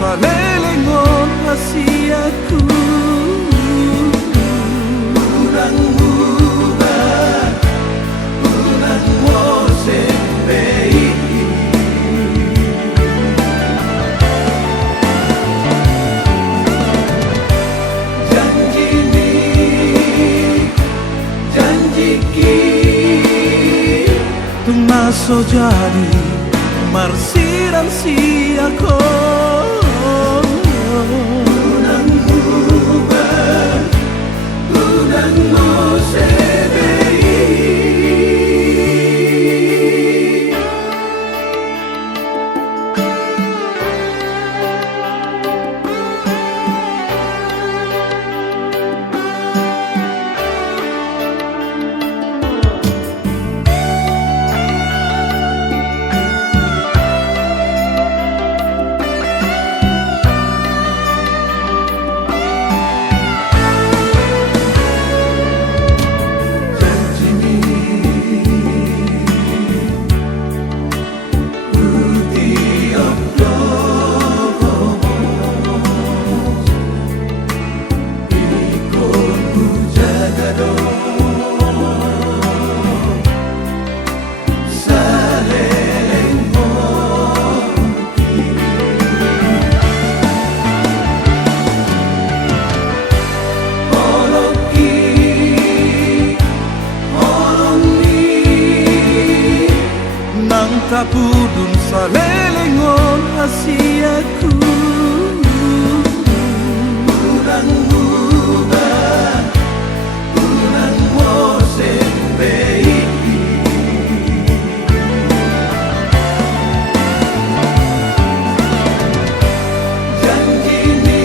sa lelengon hasiaku. Unang mubah, unang mo sembei. Janji ni, janji ki, tung masuk jadi marsiran siako. Unang mubah, unang mo sebei. Tapudun sa lelengon hasiaku. Unang mubah, unang mo sembei. Janji ni,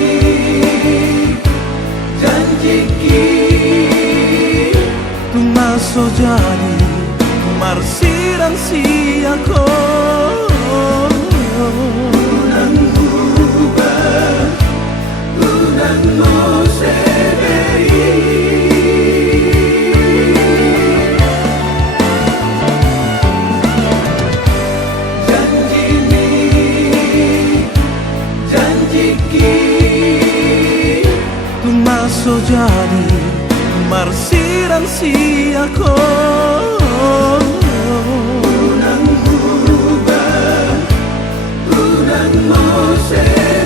janji ki, tung masuk jadi marsiran siako. Unang mubah, unang mo sebei. Janji ni, janji ki, tung masuk jadi marsiran siako. Unang mubah, unang mo sebei.